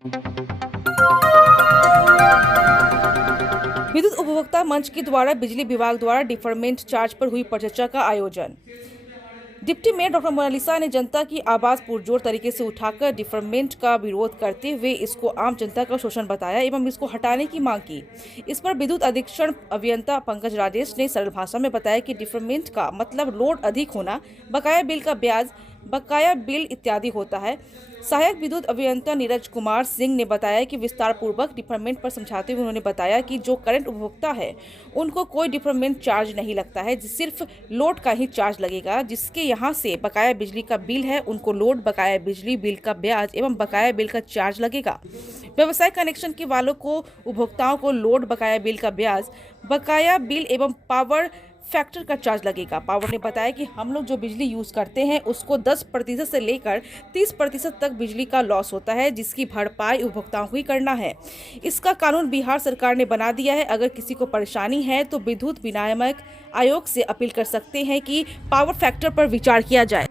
विद्युत उपभोक्ता मंच के द्वारा बिजली विभाग द्वारा डिफरमेंट चार्ज पर हुई परिचर्चा का आयोजन। डिप्टी मेयर डॉक्टर मोनालिसा ने जनता की आवाज पुरजोर तरीके से उठाकर डिफरमेंट का विरोध करते हुए इसको आम जनता का शोषण बताया एवं इसको हटाने की मांग की। इस पर विद्युत अधीक्षण अभियंता पंकज राजेश ने सरल भाषा में बताया कि डिफरमेंट का मतलब लोड अधिक होना, बकाया बिल का ब्याज, बकाया बिल इत्यादि होता है। सहायक विद्युत अभियंता नीरज कुमार सिंह ने बताया कि विस्तार पूर्वक डिफरमेंट पर समझाते हुए उन्होंने बताया कि जो करंट उपभोक्ता है उनको कोई डिफरमेंट चार्ज नहीं लगता है, सिर्फ लोड का ही चार्ज लगेगा। जिसके यहाँ से बकाया बिजली का बिल है उनको लोड, बकाया बिजली बिल का ब्याज एवं बकाया बिल का चार्ज लगेगा। व्यवसाय कनेक्शन के वालों को उपभोक्ताओं को लोड, बकाया बिल का ब्याज, बकाया बिल एवं पावर फैक्टर का चार्ज लगेगा। पावर ने बताया कि हम लोग जो बिजली यूज करते हैं उसको 10% से लेकर 30% तक बिजली का लॉस होता है, जिसकी भरपाई उपभोक्ताओं को ही करना है। इसका कानून बिहार सरकार ने बना दिया है। अगर किसी को परेशानी है तो विद्युत विनियामक आयोग से अपील कर सकते हैं कि पावर फैक्टर पर विचार किया जाए।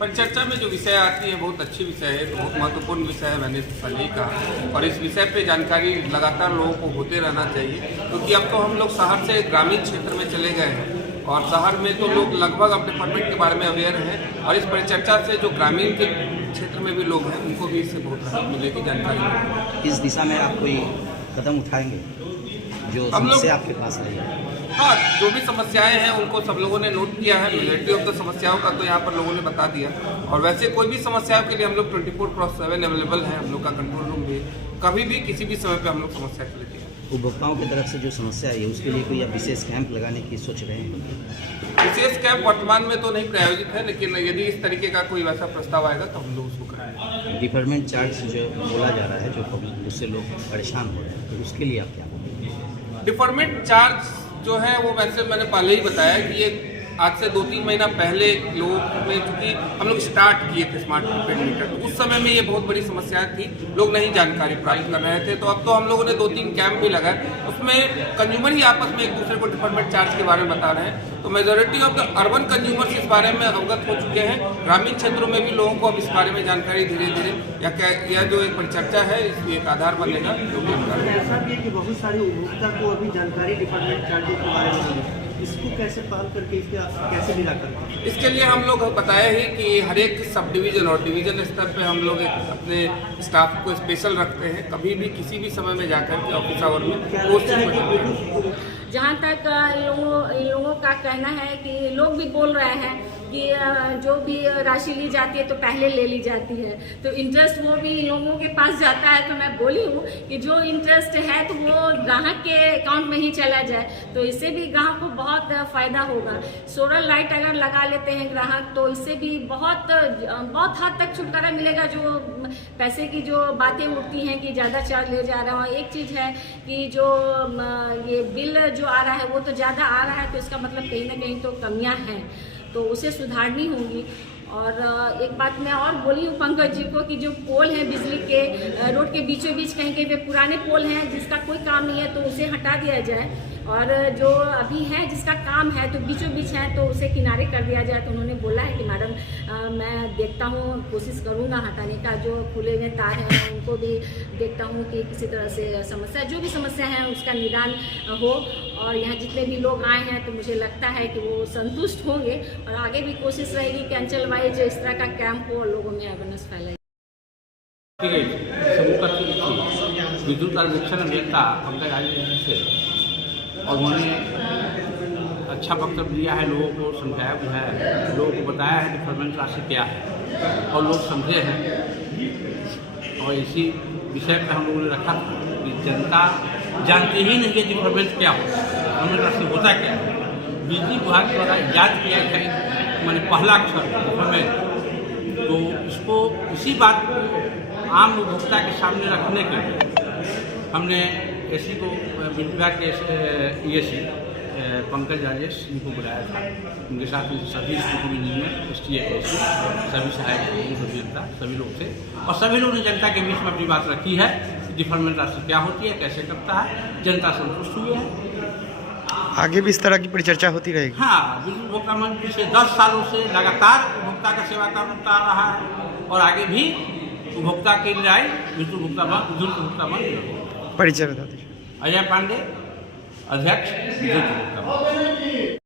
परिचर्चा में जो विषय आती है बहुत अच्छी विषय है, तो बहुत महत्वपूर्ण विषय है, मैंने पहले ही कहा। और इस विषय पे जानकारी लगातार लोगों को होते रहना चाहिए, क्योंकि अब तो हम लोग शहर से ग्रामीण क्षेत्र में चले गए हैं और शहर में तो लोग लगभग अपने डिपार्टमेंट के बारे में अवेयर हैं। और इस परिचर्चा से जो ग्रामीण के क्षेत्र में भी लोग हैं उनको भी इससे बहुत राहत मिलेगी, जानकारी मिलेगी। इस दिशा में आप कोई कदम उठाएंगे जो समस्या आपके पास आई है? हाँ, जो भी समस्याएं हैं उनको सब लोगों ने नोट किया है। मेजॉरिटी ऑफ द समस्याओं का तो यहाँ पर लोगों ने बता दिया। और वैसे कोई भी समस्याओं के लिए हम लोग 24/7 अवेलेबल है। हम लोग का कंट्रोल रूम भी कभी भी किसी भी समय पे हम लोग समस्या के लिए हैं। उपभोक्ताओं की तरफ से जो समस्या है उसके लिए कोई विशेष कैंप लगाने की सोच रहे हैं? विशेष कैंप वर्तमान में तो नहीं प्रायोजित है, लेकिन यदि इस तरीके का कोई वैसा प्रस्ताव आएगा तो हम लोग उसको करेंगे। डिफरमेंट चार्ज जो बोला जा रहा है, जो उससे लोग परेशान हो रहे हैं, तो उसके लिए आप क्या बोलेंगे? डिफरमेंट चार्ज जो है वो वैसे मैंने पहले ही बताया कि ये आज से 2-3 महीना पहले लोग में, चूँकि हम लोग स्टार्ट किए थे स्मार्ट प्रीपेड मीटर, तो उस समय में ये बहुत बड़ी समस्या थी, लोग नहीं जानकारी प्राप्त कर रहे थे। तो अब तो हम लोगों ने 2-3 कैंप भी लगाए, उसमें कंज्यूमर ही आपस में एक दूसरे को डिफरमेंट चार्ज के बारे में बता रहे हैं। तो majority of the urban consumers इस बारे में अवगत हो चुके हैं। ग्रामीण क्षेत्रों में भी लोगों को अब इस बारे में जानकारी धीरे धीरे यह जो एक परिचर्चा है इसकी एक आधार बनेगा। ऐसा भी है कि बहुत सारे उपभोक्ता को अभी जानकारी डिफरमेंट चार्जेस के बारे में नहीं है, इसको कैसे पहल करके इसका कैसे निराकरण? इसके लिए हम लोग बताया ही कि हर एक सब डिवीज़न और डिवीज़न स्तर पे हम लोग एक अपने स्टाफ को स्पेशल रखते हैं। कभी भी किसी भी समय में जाकर के ऑफिस आवर में जहाँ तक इन लोगों का कहना है कि लोग भी बोल रहे हैं कि जो भी राशि ली जाती है तो पहले ले ली जाती है, तो इंटरेस्ट वो भी इन लोगों के पास जाता है। तो मैं बोली हूँ कि जो इंटरेस्ट है तो वो ग्राहक के अकाउंट में ही चला जाए, तो इससे भी ग्राहक को बहुत फ़ायदा होगा। सोलर लाइट अगर लगा लेते हैं ग्राहक तो इससे भी बहुत हद तक छुटकारा मिलेगा। जो पैसे की जो बातें उठती हैं कि ज़्यादा चार्ज ले जा रहा है, एक चीज़ है कि जो ये बिल जो आ रहा है वो तो ज़्यादा आ रहा है, तो इसका मतलब कहीं ना कहीं तो कमियां हैं, तो उसे सुधारनी होगी। और एक बात मैं और बोली हूँ पंकज जी को कि जो पोल हैं बिजली के रोड के बीचों बीच कहीं कहीं पे पुराने पोल हैं जिसका कोई काम नहीं है तो उसे हटा दिया जाए, और जो अभी है जिसका काम है तो बीचों बीच है तो उसे किनारे कर दिया जाए। तो उन्होंने बोला है कि मैडम मैं देखता हूँ, कोशिश करूँगा हटाने का। जो खुले हुए तार हैं उनको भी देखता हूँ कि किसी तरह से समस्या, जो भी समस्या है उसका निदान हो। और यहाँ जितने भी लोग आए हैं तो मुझे लगता है कि वो संतुष्ट होंगे, और आगे भी कोशिश रहेगी कि अंचल वाइज इस तरह का कैंप हो और लोगों में अवेयरनेस फैले। विद्युत अधीक्षण अभियंता पंकज राजेश से, और उन्होंने अच्छा वक्तव्य दिया है, लोगों को समझाया भी है, लोगों को बताया है डिफरमेंट राशि क्या है और लोग समझे हैं। और इसी विषय पर हम लोगों ने रखा था कि जनता जानती ही नहीं है डिफरमेंट क्या होता है, डिफरमेंट राशि होता क्या है। बिजली विभाग द्वारा याद किया गया मैंने पहला अक्षर डिफरमेंट, तो इसको इसी बात को आम उपभोक्ता के सामने रखने के लिए हमने एसी को बिजली विभाग के ESC पंकज राजेश इनको बुलाया था। उनके साथ सभी इंजीनियर, STA, सभी सहायक अभियंता, सभी लोग थे, और सभी लोगों ने जनता के बीच में अपनी बात रखी है। डिफरमेंट राशि क्या होती है, कैसे करता है, जनता संतुष्ट हुई है। आगे भी इस तरह की परिचर्चा होती रहेगी? हाँ, बिजली उपभोक्ता मंच पिछले 10 सालों से लगातार उपभोक्ता का सेवा करता रहा है और आगे भी उपभोक्ता केंद्र आई विद्युत उपभोक्ता बंद। परिचय बता दीजिए। अजय पांडे, अध्यक्ष विद्युत उपभोक्ता।